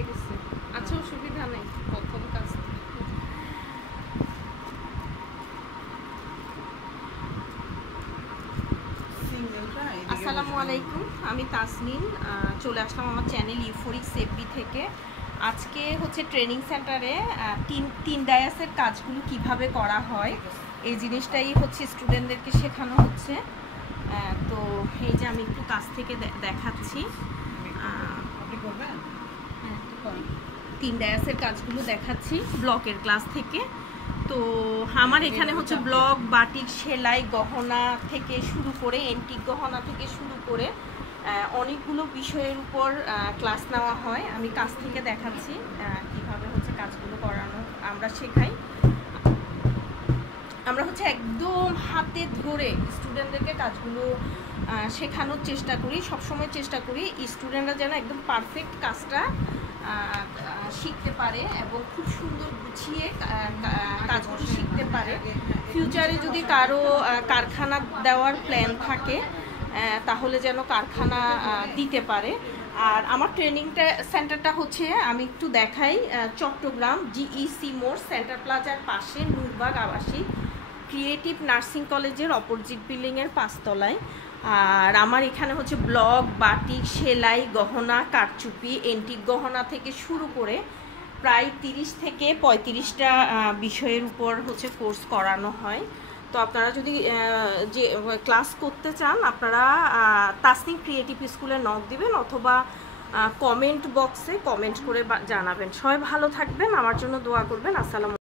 হয়ে গেছে। আচ্ছা, অসুবিধা নেই, প্রথম কাজ। আসসালামু আলাইকুম, আমি তাসনিন। চলে আসলাম আমার চ্যানেল ইউফোরিক্স এফবি থেকে। আজকে হচ্ছে ট্রেনিং সেন্টারে তিন ডায়াসের কাজগুলো কিভাবে করা হয় এই জিনিসটাই হচ্ছে স্টুডেন্টদেরকে শেখানো হচ্ছে। তো এই যে আমি একটু কাছ থেকে দেখাচ্ছি, তিন ডায়াসের কাজগুলো দেখাচ্ছি ব্লকের ক্লাস থেকে। তো আমার এখানে হচ্ছে ব্লক, বাটিক, সেলাই, গহনা থেকে শুরু করে এন্টিক গহনা থেকে শুরু করে অনেকগুলো বিষয়ের উপর ক্লাস নেওয়া হয়। আমি কাছ থেকে দেখাচ্ছি কিভাবে হচ্ছে কাজগুলো করানো আমরা শেখাই। আমরা হচ্ছে একদম হাতে ধরে স্টুডেন্টদেরকে কাজগুলো শেখানোর চেষ্টা করি। সবসময় চেষ্টা করি স্টুডেন্টরা যেন একদম পারফেক্ট কাজটা শিখতে পারে এবং খুব সুন্দর গুছিয়ে কাজগুলো শিখতে পারে। ফিউচারে যদি কারো কারখানা দেওয়ার প্ল্যান থাকে তাহলে যেন কারখানা দিতে পারে। আর আমার ট্রেনিংটা সেন্টারটা হচ্ছে, আমি একটু দেখাই, চট্টগ্রাম জিইসি মোড় সেন্টার প্লাজার পাশে নূরবাগ আবাসিক ক্রিয়েটিভ নার্সিং কলেজের অপোজিট বিল্ডিংয়ের 5 তলায়। আর আমার এখানে হচ্ছে ব্লক, বাটিক, সেলাই, গহনা, কারচুপি, এন্টিক গহনা থেকে শুরু করে প্রায় 30 থেকে 35টা বিষয়ের উপর হচ্ছে কোর্স করানো হয়। তো আপনারা যদি যে ক্লাস করতে চান আপনারা তাসনিন ক্রিয়েটিভ স্কুলে নক দিবেন অথবা কমেন্ট বক্সে কমেন্ট করে জানাবেন। সবাই ভালো থাকবেন, আমার জন্য দোয়া করবেন। আসসালামু